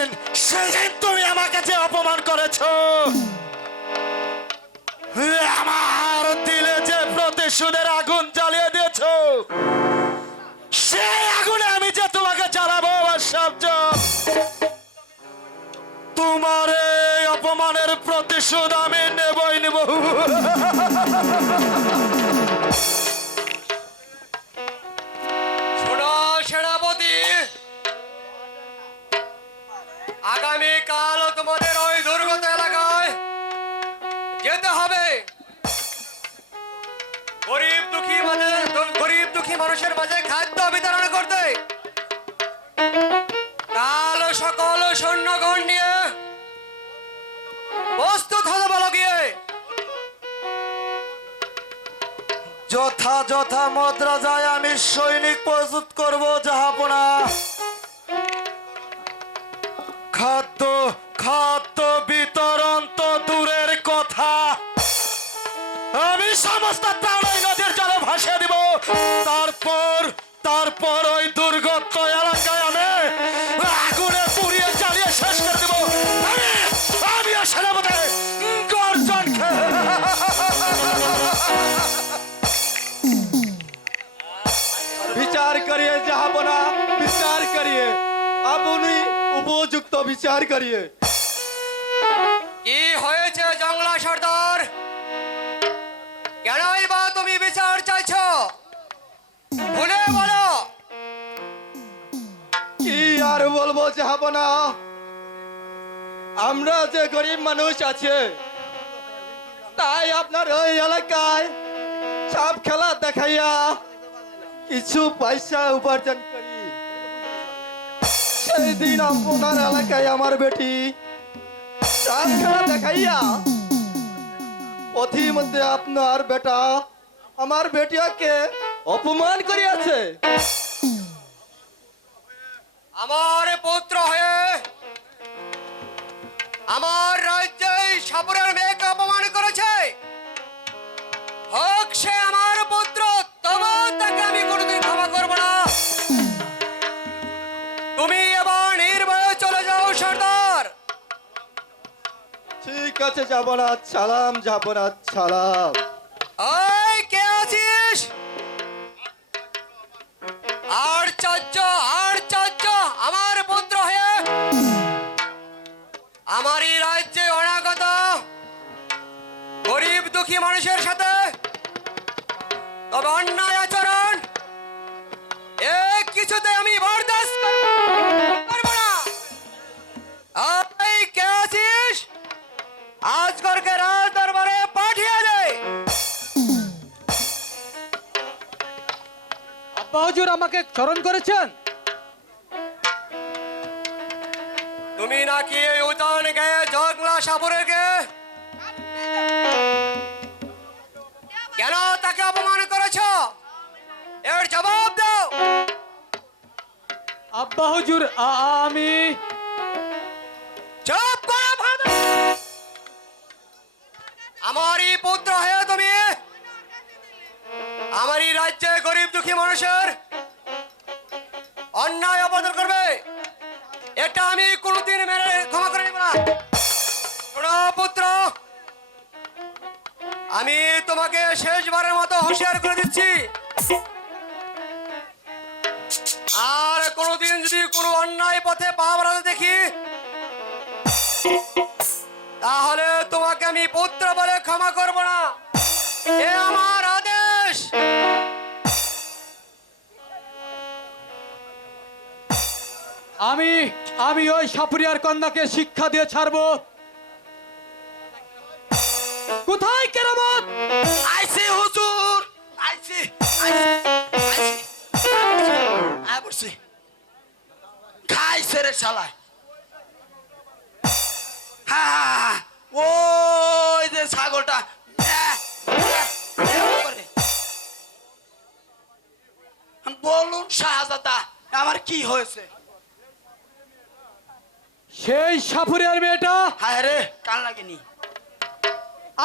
সেদিন তুমি আমাকে যে অপমান করেছো, আমার দিলে যে প্রতিশোধের আগুন জ্বালিয়ে দিয়েছো, সেই আগুনে আমি যে তোমাকে জ্বালাবো সবজ, তোমার এই অপমানের প্রতিশোধ আমি নেবই নেব। শোনো সেনাপতি, আগামীকাল তোমাদের ওই দুর্গত এলাকায় যেতে হবে। গরিব দুঃখী মানুষের মাঝে খাদ্য বিতরণ করতে। কাল সকল সৈন্যগণ নিয়ে প্রস্তুত হতে বলো গিয়ে। যথাযথ মদ্রাজায় আমি সৈনিক প্রস্তুত করব জাহাপনা। খাদ্য খাদ্য বিতরণ তো দূরের কথা, আমি সমস্ত প্রাণী নদীর জলে ভাসিয়ে দিব। তারপর ওই দুর্গত এলাকায় আমি আগুনে পুড়িয়ে জ্বালিয়ে শেষ করে দেব। আমি সেনাপতি গর্জন विचार करिए जहापना, विचार करिए, अपनी उपयुक्त विचार करिए। কি হয়েছে জংলা সর্দার? কেনই বা তুমি বিচার চাইছো? ভুলে বলো। কি আর বলবো জাহাপনা, আমরা যে গরিব মানুষ আছে, তাই আপনার ওই এলাকায় সব খেলা দেখাইয়া কিছু পয়সা উপার্জন করি। সেই দিন আপনার এলাকায় আমার বেটি সব খেলা দেখাইয়া পথিমধ্যে আপনার বেটা আমার বেটিয়াকে অপমান করিয়াছে। আমার পুত্র হয়ে আমার রাজ্যে সাপুরের মেয়েকে অপমান করেছে। হোক সে আমার পুত্র, তবু তাকে আমি কোনোদিন ক্ষমা করব না। তুমি এবার নির্ভয়ে চলে যাও সর্দার। ঠিক আছে যাব না, সালাম যাব না, সালাম। ওই কে আছিস? আর চাচ্য আমার পুত্র হয়ে আমারই রাজ্যে অনাগত গরিব দুঃখী মানুষের সাথে তবে অন্যায় আচরণ এ কিছুতে আমি বরদাস্ত করব না। এই কে আছিস? আজগরকে রাজ দরবারে পাঠিয়ে দে। আব্বা হুজুর আমাকে স্মরণ করেছেন। তুমি নাকি এই উদান গায়ে জগলা সাপুরেকে কেন তাকে অপমান করেছ? এর জবাব দাও। আব্বা হুজুর আমি চুপ করো ফাদার। আমারই পুত্র হয়ে তুমি আমারই রাজ্যে গরিব দুঃখী মানুষের অন্যায় অপরাধ করবে, এটা আমি কোনোদিন মেনে ক্ষমা করে নেব না। শোনো পুত্র, আমি তোমাকে শেষবারের মতো হুঁশিয়ার করে দিচ্ছি, আর কোনোদিন যদি কোনো অন্যায় পথে পা বাড়াতে দেখি, তাহলে তোমাকে আমি পুত্র বলে ক্ষমা করব না। এ আমার আদেশ। আমি ওই সাপুরিয়ার কন্যাকে শিক্ষা দিয়ে ছাড়বো। কোথায় কেরামত? আইসি হুজুর, আইসি আইসি খাইছে রে শালায়। হ্যাঁ, ওই যে ছাগলটা বলুন শাহজাদা, আমার কি হয়েছে? সেই সাপুরিয়ার মেয়েটা হায় রে, কান লাগেনি।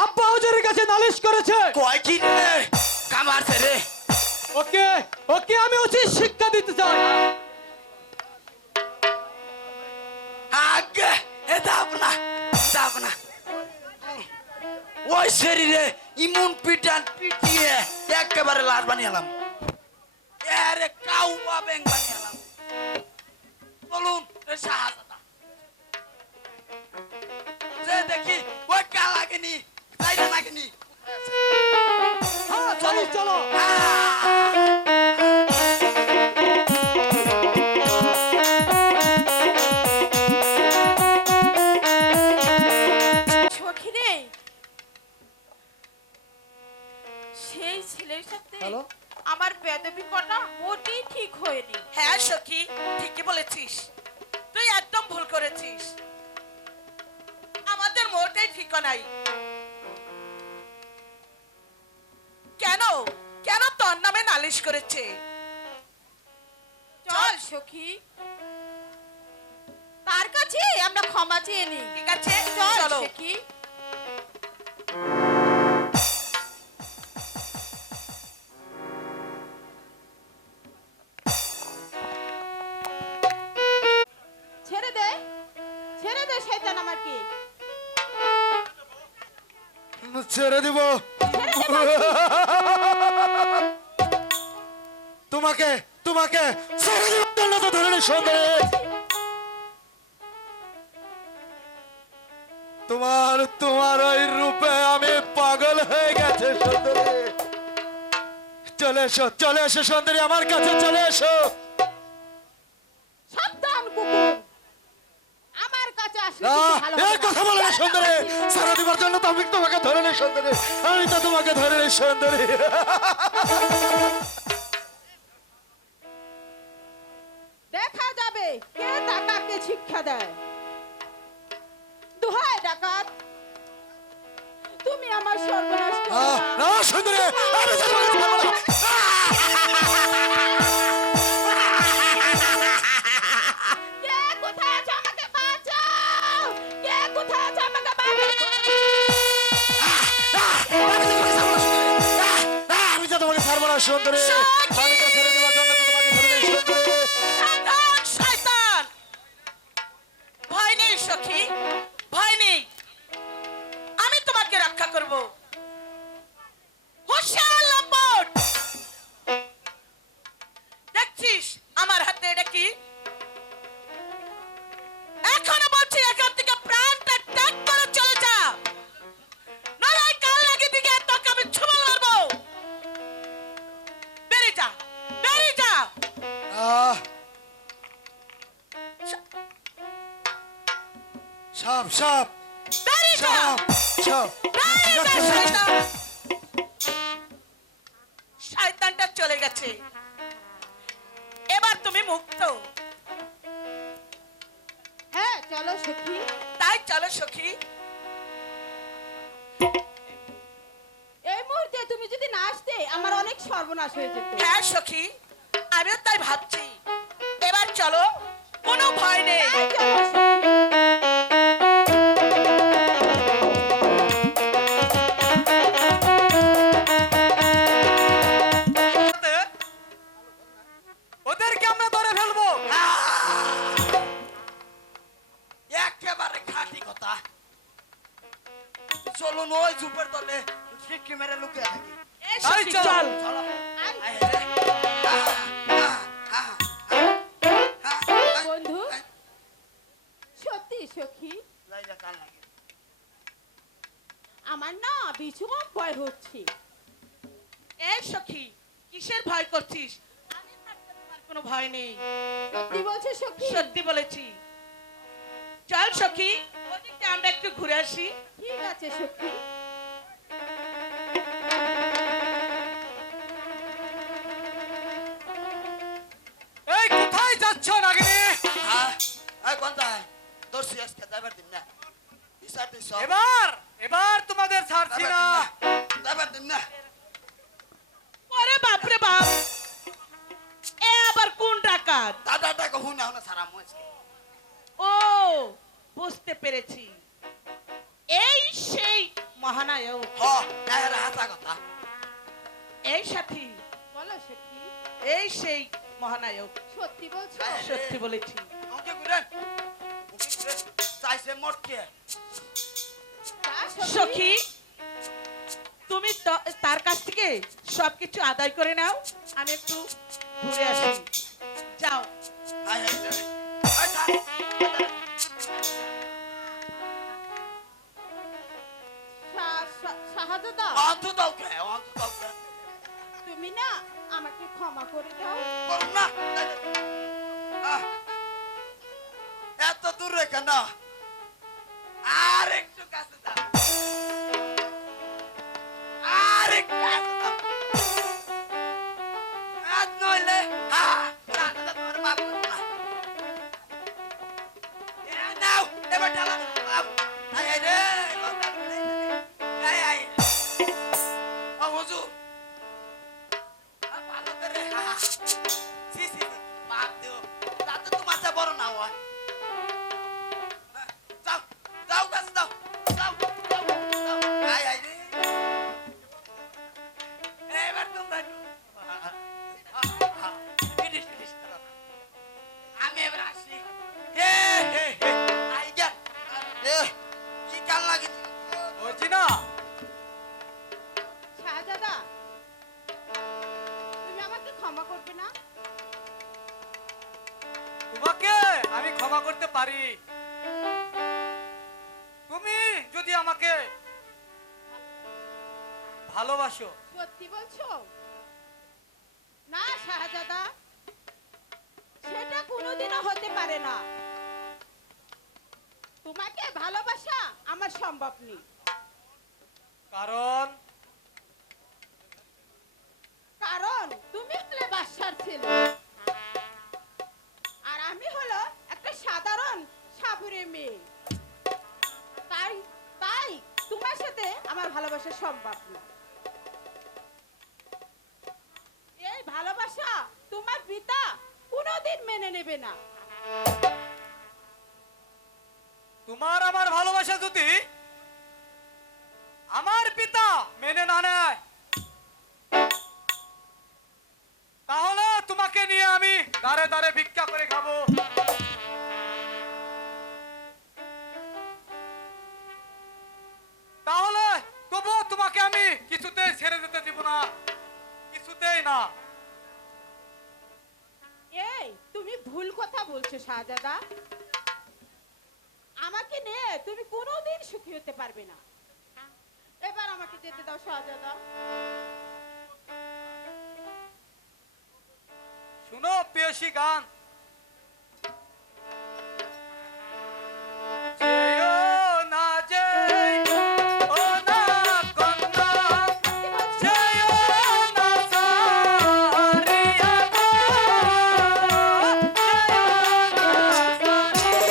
আব্বা হুজুরের কাছে নালিশ করেছে। কয় কি রে, কামারছে রে। ওকে ওকে আমি উচিত শিক্ষা দিতে চাই। না যাব না ওই শরীরে ইমুন পিটান পিটিয়ে একেবারে লাশ বানিয়ালাম আরে কাউয়া ব্যাং বানিয়ালাম বলুন শাহজাদা যে দেখি ওই কা লাগেনি তাই না লাগেনি হ্যাঁ চলো চলো সখী রে, সেই ছেলের সাথে হ্যালো? আমার বেদবি করা মোটেই ঠিক হয়নি। হ্যাঁ সখী, ঠিকই বলেছিস, তুই একদম ভুল করেছিস। আমাদের মোটেই ঠিক নাই। কেন কেন তোর নামে নালিশ করেছে? চল সখী, তার কাছে আমরা ক্ষমা চেয়ে নিই। ঠিক আছে চল চলো। সখী। ছেড়ে দে, ছেড়ে দে শয়তান আমাকে। ছেড়ে দিব ছেড়ে দে বলছি। তোমাকে তোমাকে ছেড়ে দিব জন্য তো ধরনের সুন্দরী তোমার তোমার ওই রূপে আমি পাগল হয়ে গেছে সুন্দরী চলে এসো সুন্দরী আমার কাছে চলে এসো সাবধান কুকুর, আমার কাছে আসলে আহ, কিছু ভালো এই হবে না। কথা বলে না সুন্দরী সারা দিবার জন্য তো আমি তোমাকে ধরে নেই সুন্দরী আমি তো তোমাকে ধরে নেই সুন্দরী দেখা যাবে কে ডাকাতকে শিক্ষা দেয়। দোহাই ডাকাত, তুমি আমার সর্বনাশ করো আহ, না। না সুন্দরী আমি তো তোমাকে ছাড়বো না। কে কোথায় আছে আমাকে বাঁচাও, কে কোথায় আছে আমাকে বাঁচাও। আমি তো তোমাকে ছাড়বো না সুন্দরী আমি তো ছেড়ে দেওয়ার জন্য তো তোমাকে ধরে নেই সুন্দরী শয়তান, শয়তান! ভয় নেই সখী, ভয় নেই, আমি তোমাকে রক্ষা করব। হুঁশিয়ার লম্পট! দেখছিস আমার হাতে এটা কি? এখনো বলছি এখান থেকে প্রাণটা ত্যাগ করে চলে যা, নয় কাল লাগি দিকে তোকে আমি ছুবল মারবো। বেরিয়ে যা, বেরিয়ে যা। আহ, সাপ সাপ বেরিয়ে যা, সাপ সাপ বেরিয়ে যা, শয়তান। শয়তানটা চলে গেছে, এবার তুমি মুক্ত। হ্যাঁ চলো সখী। তাই চলো সখী। এই মুহূর্তে তুমি যদি না আসতে আমার অনেক সর্বনাশ হয়ে যেত। হ্যাঁ সখী, আমিও তাই ভাবছি। এবার চলো, কোনো ভয় নেই। তাই চলো সখী। ওদেরকে আমরা ধরে ফেলবো। একেবারে খাঁটি কথা চলুন ওই জুপের তলে সিটকে মেরে লুকিয়ে থাকি এই তাই সখী, চলো। চল। চলো আয়, আয় রে। বন্ধু, সত্যি সখী লাইলা কান লাগে আমার না ভীষণ ভয় হচ্ছে। এই সখী, কিসের ভয় করছিস? আমি থাকতে তোমার কোনো ভয় নেই। সত্যি বলছো সখী? সত্যি বলেছি। চল সখী, ওদিকটা আমরা একটু ঘুরে আসি। ঠিক আছে সখী। এই কোথায় যাচ্ছ নাগিনী? হ্যাঁ এই কোনটা দর্শি আজকে যাবার দিন না হিসাব দিছ এবার এবার তোমাদের ছাড়ছি না। যাবার দিন না ওরে বাপরে বাপ, এ আবার কোন ডাকাত? দাদাটা কহু না না সারা মুজকে ও, বুঝতে পেরেছি, এই সেই মহানায়ক। হ না এর হাসা কথা এই সাথী, বলো সখী, এই সেই মহানায়ক। সত্যি বলছো? সত্যি বলেছি। ওকে গুরেন চাইছে মোটকে সখী তুমি তার কাছ থেকে সবকিছু আদায় করে নাও, আমি একটু ঘুরে আসি। যাও। হাই হাই রে হাই থাক শাহাদাদা, অন্ত দাও কে তুমি না আমাকে ক্ষমা করে দাও। করুন না আহ, এত দূর রেখে না আর একটু কাছে দাও আর একটু কাছে দাও আজ নইলে দাদা তোমার বাপ করবো না নাও এবার ঢালা হাই হাই রে হাই হাই ও হুজুর ভালো করে সি সি বাপ দিও তাতে তোমার চা বড় না হয় যাও যাও কাছে যাও যাও যাও যাও হাই হাই রে এবার তোমরা ফিনিশ ফিনিশ করো আমি এবার আসি হে হে হে আই গেল এ কি কাল লাগে বলছি না শাহজাদা, তুমি আমাকে ক্ষমা করবে না? তোমাকে আমি ক্ষমা করতে পারি, তুমি যদি আমাকে ভালোবাসো। সত্যি বলছো? না শাহজাদা, সেটা কোনোদিনও হতে পারে না। তোমাকে ভালোবাসা আমার সম্ভব নেই। কারণ কারণ তুমি হলে বাদশার ছেলে, আর আমি হলো একটা সাধারণ সাবুরে মেয়ে। তাই তাই তোমার সাথে আমার ভালোবাসা সম্ভব না। এই ভালোবাসা তোমার পিতা কোনোদিন মেনে নেবে না। তোমার আমার ভালোবাসা যদি আমার পিতা মেনে না নেয়, তাহলে তোমাকে নিয়ে আমি দাঁড়ে দাঁড়ে ভিক্ষা করে খাবো। তাহলে তবুও তোমাকে আমি কিছুতেই ছেড়ে যেতে দিব না, কিছুতেই না। এই তুমি ভুল কথা বলছো শাহজাদা। আমাকে নিয়ে তুমি কোনোদিন সুখী হতে পারবে না। এবার আমাকে যেতে দাও শাহজাদা। শুনো প্রেয়সী গান। যেও না যেও না কন্যা, যেও না সারিয়া গো, যেও না সারিয়া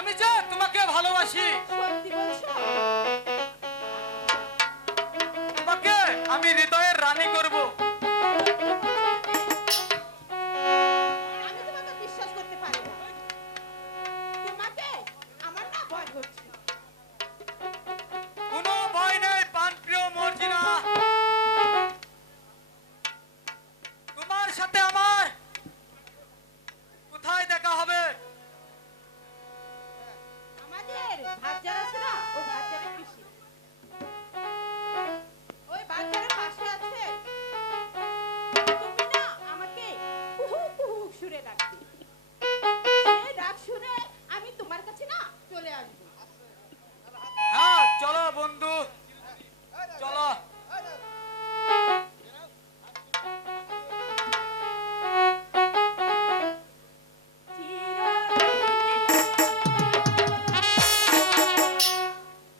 আমি যে তোমাকে ভালোবাসি, সত্যি বলছো? তোমাকে আমি হৃদয়ের রানী করব। আমি তোমাকে বিশ্বাস করতে পারি না। তোমাকে আমার না ভয় করছে। কোনো ভয় নেই প্রাণপ্রিয় মর্জিনা, তোমার সাথে আমার কোথায় দেখা হবে? আমাদের ভাতজার আছে না, ওই ভাতজারের পিসি, ওই ভাতজারের পাশে আছে। তুমি না আমাকে কুহু কুহু সুরে ডাকবে, সেই ডাক শুনে আমি তোমার কাছে না চলে আসবো। হ্যাঁ চলো বন্ধু, চলো।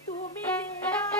তুমি জিন্দাবাদ,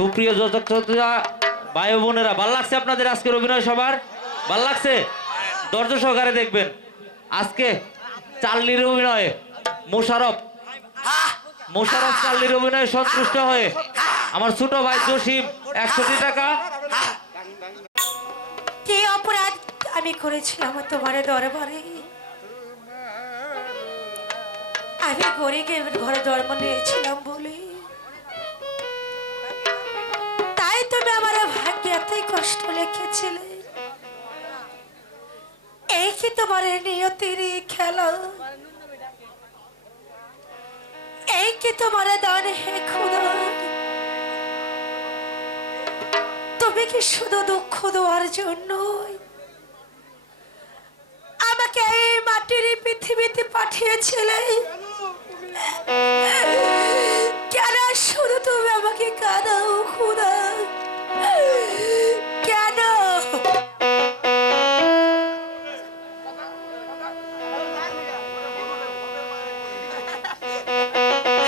সুপ্রিয় দর্শক শ্রোতা ভাই ও বোনেরা, ভাল লাগছে আপনাদের আজকের অভিনয়? সবার ভাল লাগছে? ধৈর্য সহকারে দেখবেন। আজকে চার্লির অভিনয়ে মোশারফ চার্লির অভিনয়ে সন্তুষ্ট হয়ে আমার ছোট ভাই জসিম 100 টাকা। কি অপরাধ আমি করেছিলাম তোমার দরবারে? আমি ঘরে জন্ম নিয়েছিলাম বলে তাই তুমি আমার ভাগ্যে এতই কষ্ট লিখেছিলে। এই কি তোমার নিয়তির খেলা? এই কি তোমার দান হে খোদা? তুমি কি শুধু দুঃখ দেওয়ার জন্য আমাকে এই মাটির পৃথিবীতে পাঠিয়েছিলে? কেন শুধু তুমি আমাকে কাঁদাও খোদা? কেন?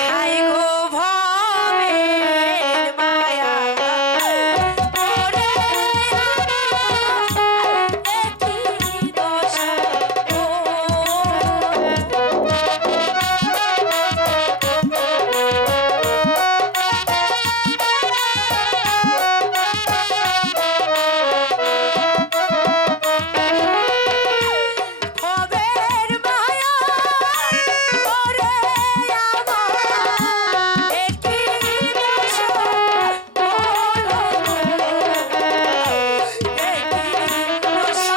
হায় গো ভবের মায়া, ওরে আমার একই দশা গো। ভবের মায়া, ওরে আমার একই দশা বলো গো, একই দশা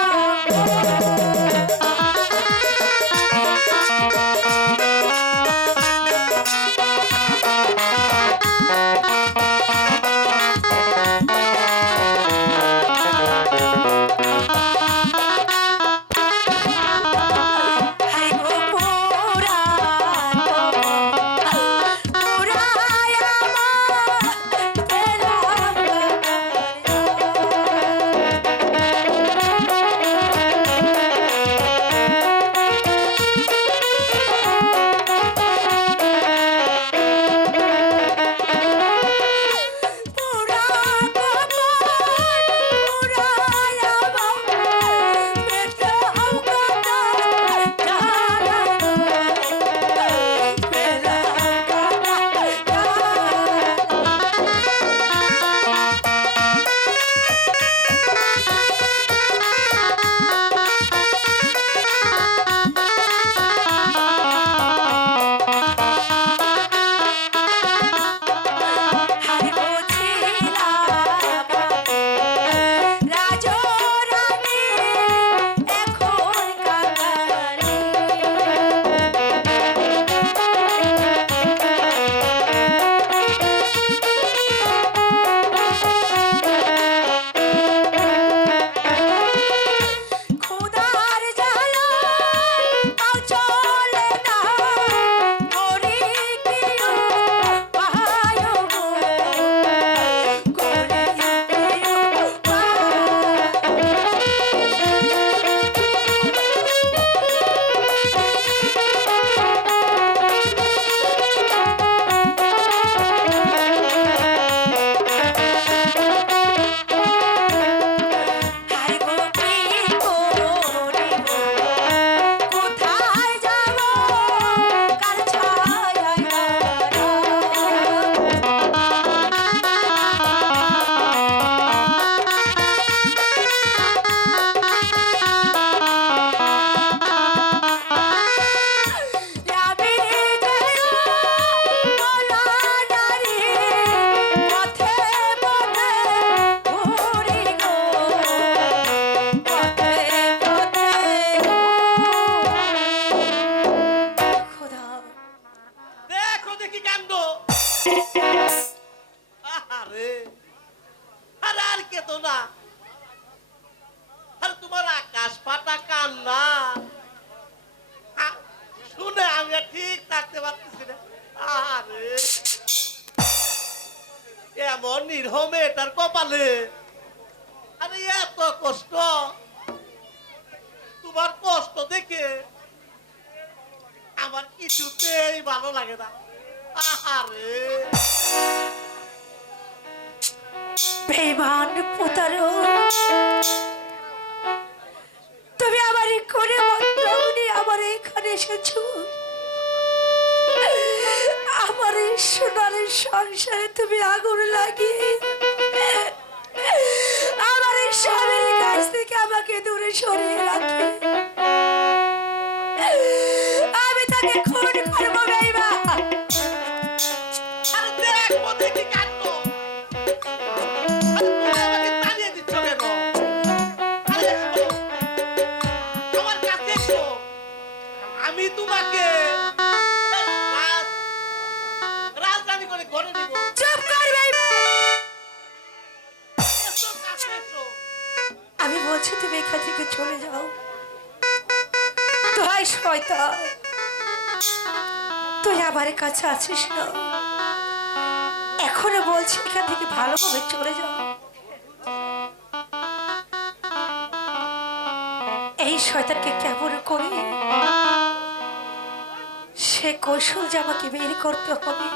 হায় গো পুরা পুরায় আমার এলাম পুরা পুরায় আমার পেটাও কাটা জানা পেলা কাটা হায় গো ছিলাম রাজো রানী এখন কাঙালি। খোদার জ্বালায় আর চলে না, করি কি উপায় গো, করি কি উপায়? হায় গো কি করিব, কোথায় যাব, কার ছায়ায় দাঁড়াব? যাবি যে বলা নারী, পথে পথে ঘুরি গো, পথে পথে খোদা। দেখো দেখি কাণ্ড। আরে আরে আর কে তো না, আর তোমার আকাশ ফাটা কান্না শুনে আমি আর ঠিক থাকতে পারতেছি না। আরে এমন নির্মম এটার কপালে, আরে এত কষ্ট, তোমার কষ্ট দেখে আমার কিছুতেই ভালো লাগে না। আরে বেঈমান প্রতারক, তুমি আমার কোনে মন্ত্রণে আমার এখানে এসেছো। আমার এই সোনার সংসারে তুমি আগুন লাগিয়ে আমার এই স্বামীর কাছ থেকে আমাকে দূরে সরিয়ে রাখে। আমি তাকে খুন করবো বেঈমান। আরে দেখ মধ্যে কি কাণ্ড! আরে তুমি আমাকে তাড়িয়ে দিচ্ছ কেন? আরে এসো, আমার কাছে এসো। আমি তোমাকে রাজধানী করে ঘরে নিব। চুপ কর বেঈমান। এসো, কাছে এসো। আমি বলছি তুমি এখান থেকে চলে যাও। তুই শয়তান, তুই আমার কাছে আছিস না। এখনো বলছি এখান থেকে ভালোভাবে চলে যাও। এই শয়তানকে কেমন করে সে কৌশল যে আমাকে বের করতে হবে,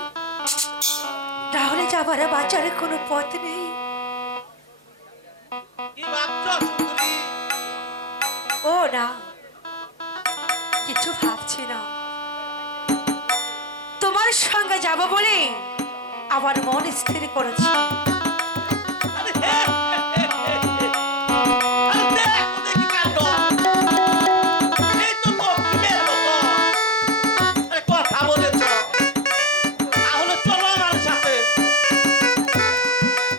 তাহলে যে আমার বাঁচার কোনো পথ নেই। কি ভাবছো সুন্দরী? ও না, কিছু ভাবছি না। তোমার সঙ্গে যাব বলে আমার মন স্থির করেছি। আরে হে, আরে দেখ মধ্যে কি কাণ্ড! এই তো লক্ষ্মীর মতো। আরে কথা বলেছ, তাহলে চলো আমার সাথে।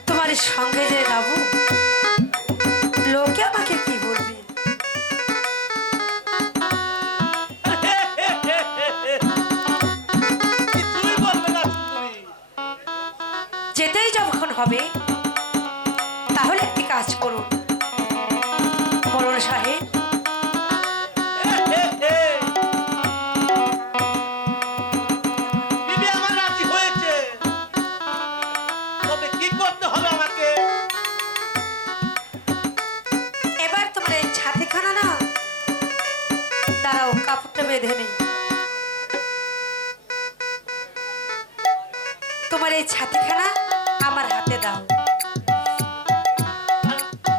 তোমার সঙ্গে যে যাব, লোকে আমাকে কি বলবে? কিছুই বলবে না সুন্দরী। যেতেই যখন হবে, তাহলে একটি কাজ করুন মোড়ল সাহেব। বিবি আমার রাজি হয়েছে, তবে কি করতে হবে আমাকে? এবার তোমার এই ছাতিখানা না, দাঁড়াও কাপড়টা বেঁধে নেই। তোমার এই ছাতিখানা আমার হাতে দাও।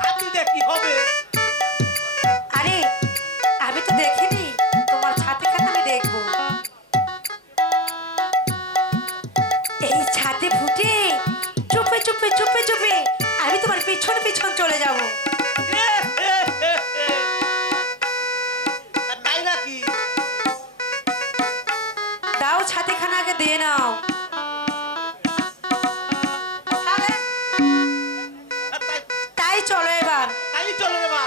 হাতি দিয়ে কি হবে? আরে আমি তো দেখিনি, তোমার ছাতিখানা আমি দেখবো। এই ছাতে ফুটে চুপে চুপে চুপে চুপে আমি তোমার পিছন পিছন চলে যাব। তাই নাকি? দাও ছাতিখানা আগে দিয়ে নাও। তাই চলো এবার। তাই চলো রে মা।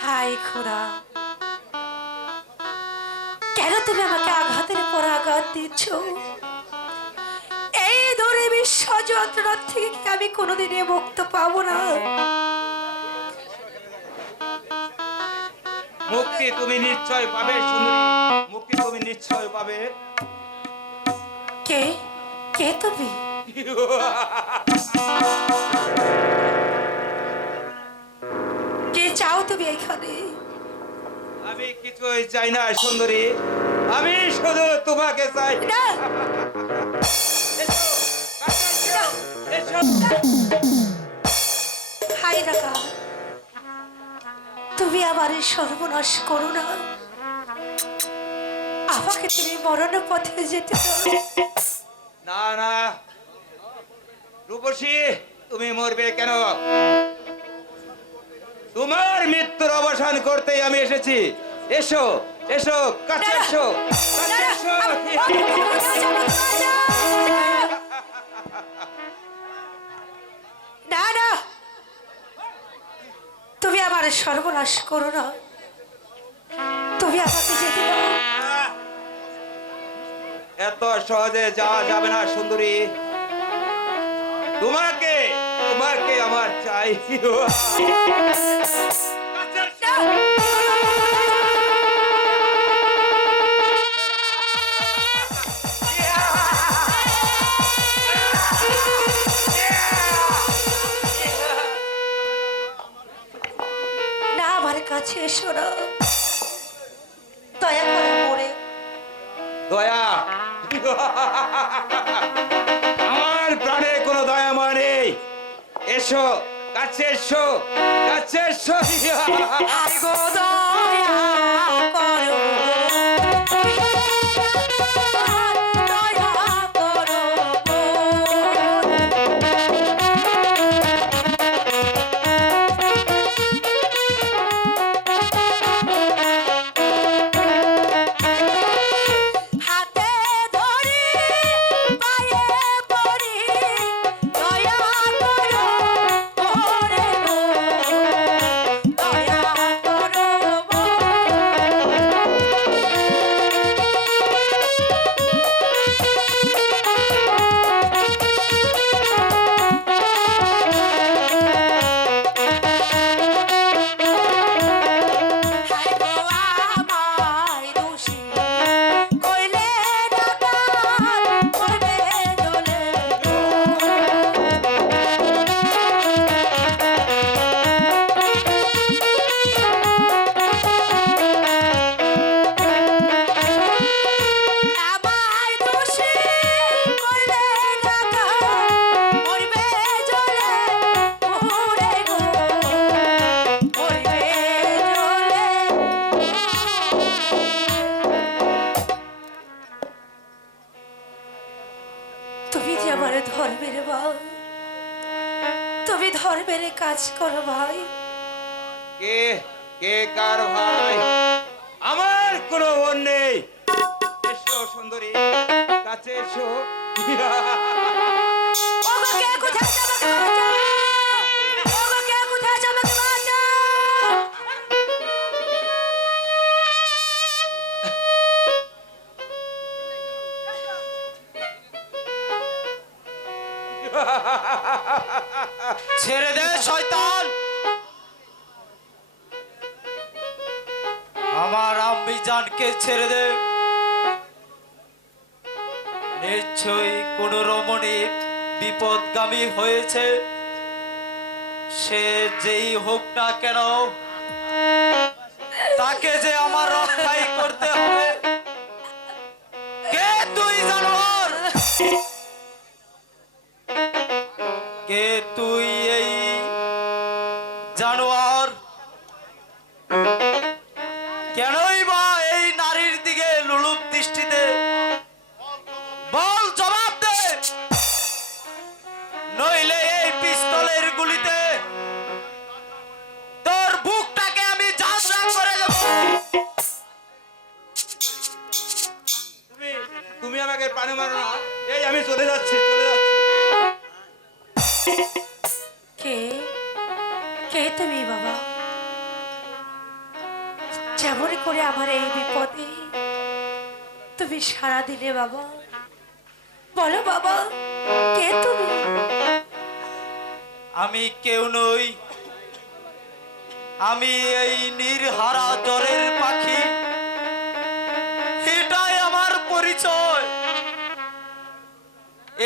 হাই খোদা, কেন তুমি আমাকে আঘাতের পর আঘাত দিচ্ছ? এই ধরে বিশ্ব যন্ত্রণা থেকে কি আমি কোনোদিনে মুক্ত পাবো না? মুক্তি তুমি নিশ্চয় পাবে সুন্দরী, মুক্তি তুমি নিশ্চয় পাবে। কে কে তুমি? কে চাও তুমি এখানে? আমি কিছুই চাই না সুন্দরী, আমি শুধু তোমাকে চাই। না, এসো, কাছে এসো, এসো। হাই রাখা, তুমি আমার এই সর্বনাশ করো না। আমাকে তুমি মরণ পথে যেতে দাও। না না রূপসী, তুমি মরবে কেন? তোমার মৃত্যুর অবসান করতেই আমি এসেছি। এসো এসো, কাছে এসো, কাছে এসো। না না, তুমি আমার সর্বনাশ করো না। তুমি আমাকে যেতে দাও। এত সহজে যাওয়া যাবে না সুন্দরী, তোমাকে তোমাকে আমার চাই। না, আমার কাছে এসো না, দয়া করে মরে। দয়া আমার প্রাণে কোনো দয়া ময় নেই। এসো কাছে, এসো কাছে, এসো। আয় গো দয়া করো, দয়া করো গো। হাতে ধরি পায়ে পড়ি, দয়া করো ওরে গো, দয়া করো গো। হায় গো আমায় দোষী কইলে ডাকাত করবে দোলে গো। আমায় দোষী কইলে ডাকাত করবে জলে ওরে গো, করবে জলে। তুমি যে আমার ধর্মের ভাই, তুমি ধর্মের কাজ করো ভাই। কে কে কার ভাই? আমার কোনো বোন নেই। এসো সুন্দরী, কাছে এসো। ওগো কে কোথায় যাবে বাঁচাও, ওগো কে কোথায় যাবে বাঁচাও। ছেড়ে দে শয়তান, আমার আম্মি জানকে ছেড়ে দে। নিশ্চয়ই কোন রমণী বিপদগামী হয়েছে, সে যেই হোক না কেন তাকে যে আমার রক্ষাই করতে হবে। কে তুই জানোয়ার? কে তুই এই জানোয়ার? কেনই বা এই নারীর দিকে লুলুপ দৃষ্টিতে? বল, জবাব দে, নইলে এই পিস্তলের গুলিতে তোর বুকটাকে আমি ঝাঁঝরা করে দেব। তুমি আমাকে পানি মারো না। এই আমি চলে যাচ্ছি, চলে যাচ্ছি। কে কে তুমি বাবা? যেমন করে আমার এই বিপদে তুমি সাড়া দিলে বাবা, বলো বাবা কে তুমি? আমি কেউ নই, আমি এই নির্হারা জলের পাখি, এটাই আমার পরিচয়।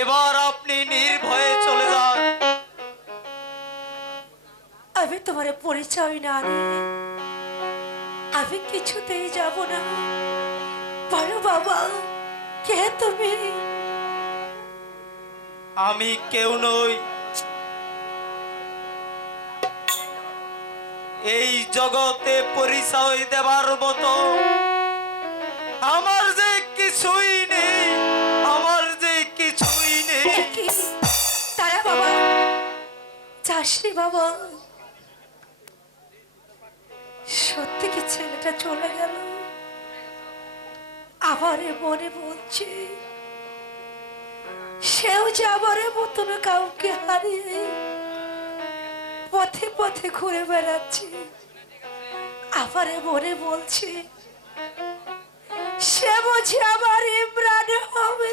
এবার আপনি নির্ভয়ে চলে যান। আমি তোমার পরিচয় না নিয়ে আমি কিছুতেই যাব না। বলো বাবা কে তুমি? আমি কেউ নই, এই জগতে পরিচয় দেবার মতো আমার যে কিছুই নেই, আমার যে কিছুই নেই। কি তারা বাবা? চাষি বাবা, সত্যি কি ছেলেটা চলে গেল? আমারে মনে বলছে সেও যে আমারে মতন কাউকে হারিয়ে পথে পথে ঘুরে বেড়াচ্ছে। আমারে মনে বলছে সে বুঝি আমার ইমরান হবে।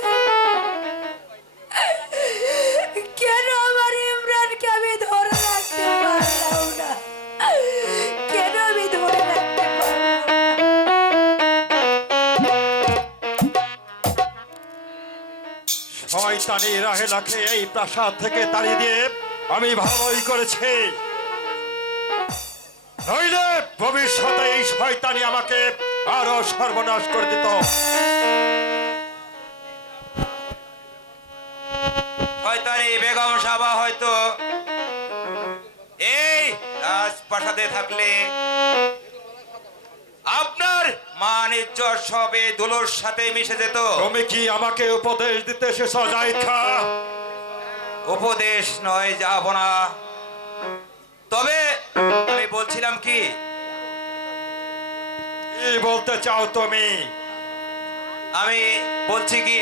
কেন আমার ইমরানকে আমি ধরে রাখতে পারলাম না? কেন আমি ধরে রাখতে পারলাম না? শয়তানি রাহেলাকে এই প্রাসাদ থেকে তাড়িয়ে দিয়ে আমি ভালোই করেছি। নইলে ভবিষ্যতে এই শয়তানি আমাকে আরো সর্বনাশ করে দিত। হয়তো এই রাজপ্রাসাদে থাকলে আপনার মান ইজ্জত সবে দুলোর সাথে মিশে যেত। তুমি কি আমাকে উপদেশ দিতে এসেছো জাহিদ খা? উপদেশ নয় যাব না, তবে আমি বলছিলাম কি, কি বলতে চাও তুমি? আমি বলছি কি,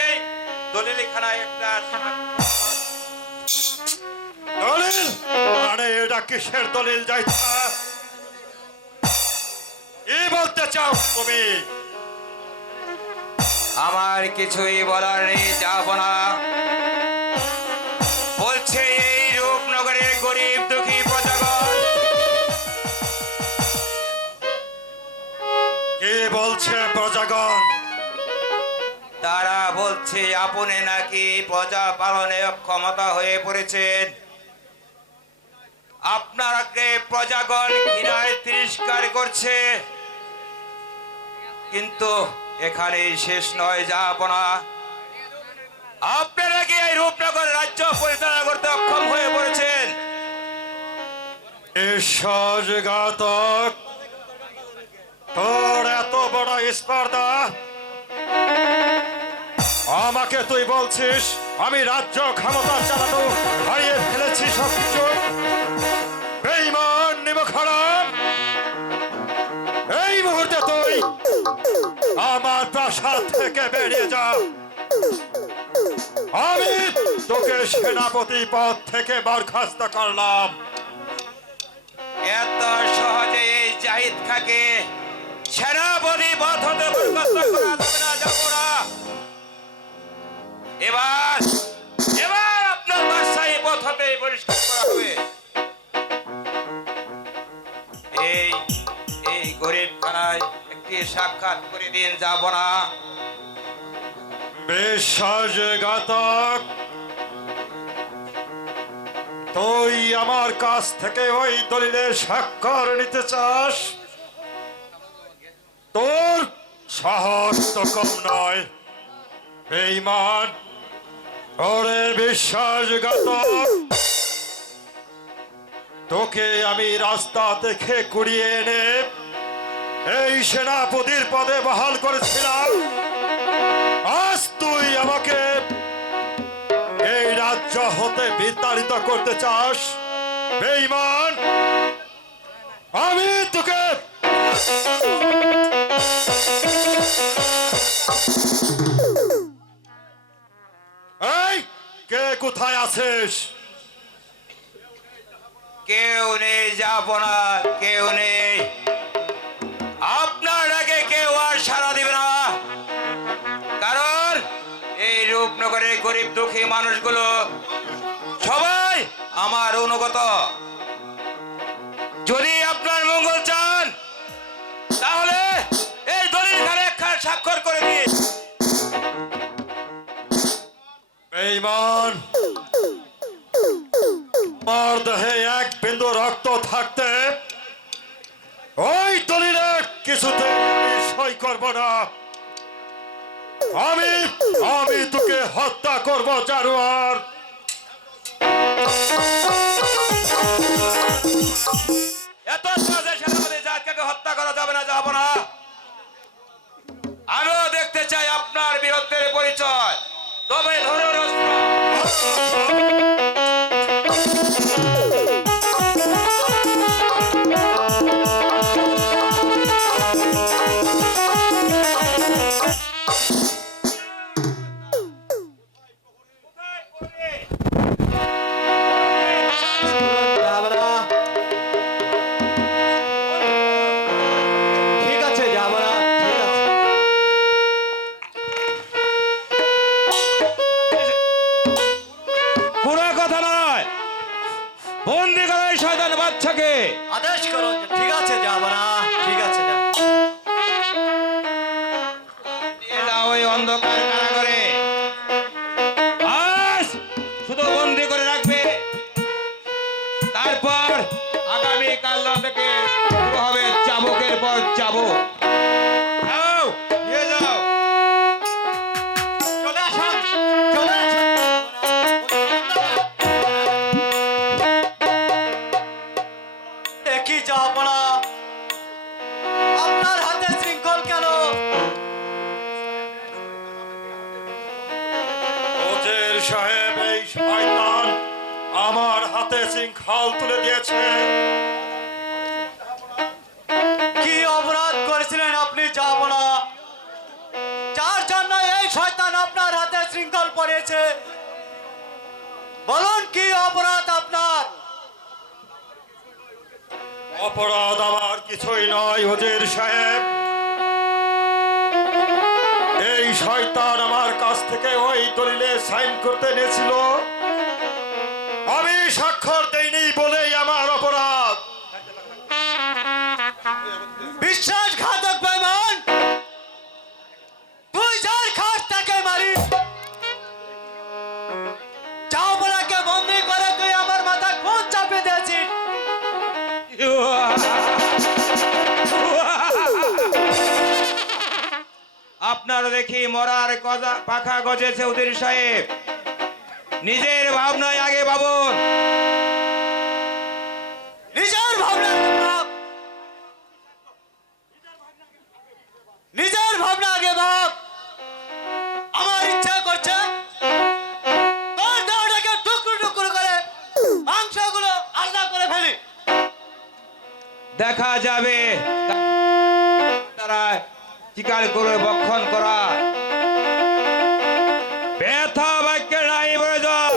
এই দলিলখানায় একটা দলিল মানে এটা কিসের দলিল জাহিদ খা? কি বলতে চাও তুমি? আমার কিছুই বলার নেই, যাব না। বলছে এই রূপনগরের গরিব দুঃখী প্রজাগণ, কি বলছে প্রজাগণ? তারা বলছে আপনি নাকি প্রজা পালনে অক্ষমতা হয়ে পড়েছেন। আপনাকে প্রজাগণ ঘৃণায় তিরস্কার করছে। কিন্তু এখানেই শেষ নয়, যাব না। আপনারা কি এই রূপনগর রাজ্য পরিচালনা করতে অক্ষম হয়ে পড়েছেন। বিশ্বাসঘাতক, তোর এত বড় স্পর্ধা! আমাকে তুই বলছিস আমি রাজ্য ক্ষমতা চালানো হারিয়ে ফেলেছি সবকিছু? বেঈমান নিমকহারাম, এই মুহূর্তে তুই আমার প্রাসাদ থেকে বেরিয়ে যা। আমি তোকে সেনাপতি পদ থেকে বরখাস্ত করলাম। এত সহজে এই জাহিদ খাকে সেনাপতি পদ হতে বরখাস্ত করা যাবে না, যাব না। এবার এবার আপনার বাদশাহী পদ হতে বহিষ্কার করা হবে। এই এই গরিব খানায় একটি সাক্ষাৎ করে দিন, যাব না। বিশ্বাসঘাতক, তুই আমার কাছ থেকে ওই দলিলে স্বাক্ষর নিতে চাস? তোর সাহস তো কম নয়। বেঈমান, ওরে বিশ্বাসঘাতক, তোকে আমি রাস্তা থেকে কুড়িয়ে এনে এই সেনাপতির পদে বহাল করেছিলাম। আজ তুই আমাকে এই রাজ্য হতে বিতাড়িত করতে চাস? বেঈমান, আমি তোকে এই, কে কোথায় আছিস? কেউ নেই, যাব না, কেউ নেই। আপনার আগে কেউ আর সাড়া দিবে না, কারণ এই রূপনগরের গরিব দুঃখী মানুষগুলো সবাই আমার অনুগত। যদি আপনার মঙ্গল চান তাহলে এই দলিলখানে একখান স্বাক্ষর করে দিন। বেঈমান, আমার দেহে এক বিন্দু রক্ত থাকতে ওই দলিলে কিছুতে সই করব না। আমি আমি তোকে হত্যা করব জানোয়ার। এত সহজে সেনাপতি জাহিদকে হত্যা করা যাবে না, যাব না। আমিও দেখতে চাই আপনার বীরত্বের পরিচয়, তবে ধরুন ঠিক আছে, যাব না, ঠিক আছে। পুরো কথা নয়, বন্দি করে এই শয়তান বাচ্চাকে। আদেশ করো। ঠিক আছে, যাব না, ঠিক আছে, যা। নিয়ে যাও ওই অন্ধকার কারাগারে। আজ শুধু বন্দি করে রাখবে, তারপর আগামীকাল থেকে শুরু হবে চাবুকের পর চাবুক। যাও, নিয়ে যাও। চলে আসুন, চলে আসুন। হাতে শৃঙ্খল তুলে দিয়েছে। কি অপরাধ করেছিলেন আপনি যাব না, যার জন্য এই শয়তান আপনার হাতে শৃঙ্খল পড়েছে? বলুন কি অপরাধ আপনার? অপরাধ আমার কিছুই নয় হুজুর সাহেব। এই শয়তান আমার কাছ থেকে ওই দলিলে সাইন করতে এনেছিল, আমি স্বাক্ষর দেইনি বলেই আমার অপরাধ। বিশ্বাসঘাতক বেঈমান, তুই যার খাস তাকে মারিস। চাওপনাকে বন্দি করে তুই আমার মাথায় খুন চাপিয়ে দিয়েছিস। আপনার দেখি মরার পাখা গজেছে উজির সাহেব। নিজের ভাবনায় আগে ভাবুন। নিজের ভাবনা আগে ভাব, নিজের ভাবনা আগে ভাব। আমার ইচ্ছা করছে তোর দেহটাকে টুকরো টুকরো করে মাংসগুলো আলাদা করে ফেলি। দেখা যাবে তারা শিকার করে ভক্ষণ করা। ব্যথা বাক্যে নাই প্রয়োজন।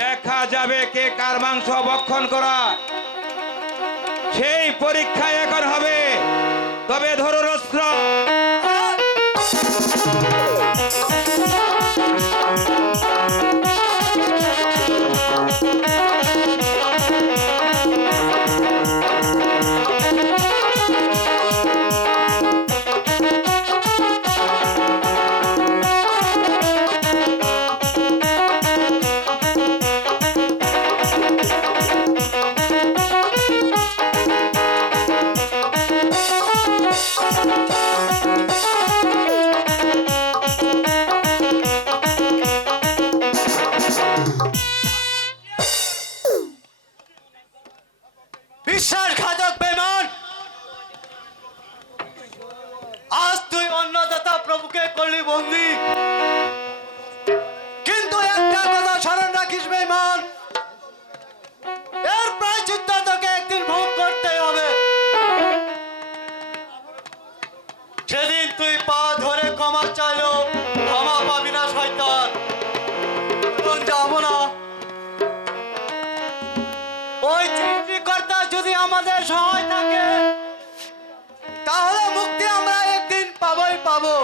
দেখা যাবে কে কার মাংস ভক্ষণ করা, সেই পরীক্ষা এখন হবে। তবে ধরুন অস্ত্র। বিশ্বাসঘাতক বেঈমান, আজ তুই অন্নদাতা প্রভুকে করলি বন্দি, কিন্তু একটা কথা স্মরণ রাখিস বেঈমান, এর প্রায়শ্চিত্ত তোকে একদিন ভোগ করতেই হবে। সেদিন তুই পা ধরে ক্ষমা চাইলো, ক্ষমা পাবি না শয়তান। যাবো না, ওই সৃষ্টিকর্তা যদি আমাদের সহায় থাকে তাহলে মুক্তি আমরা একদিন পাবোই পাবো।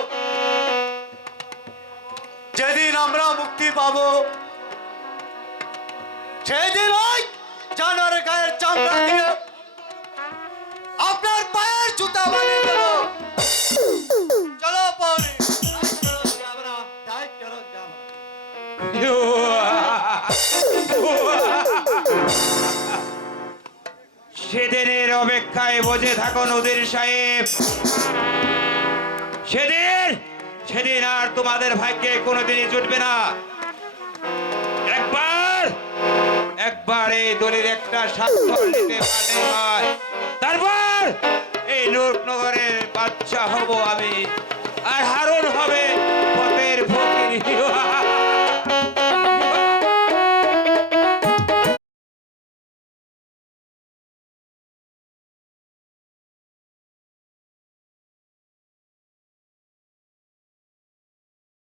যেদিন আমরা মুক্তি পাবো সেদিন ওই জানোয়ারের গায়ের চামড়া দিয়ে আপনার পায়ের জুতা বানিয়ে দেব। চলো পরে সেদিনের অপেক্ষায় বসে থাকুন উজির সাহেব। সেদিন আর তোমাদের ভাগ্যে কোনোদিনই জুটবে না। একবার এই দলের একটা স্বাক্ষর নিতে পারলে হয়, তারপর এই নূরনগরের বাদশা হব আমি।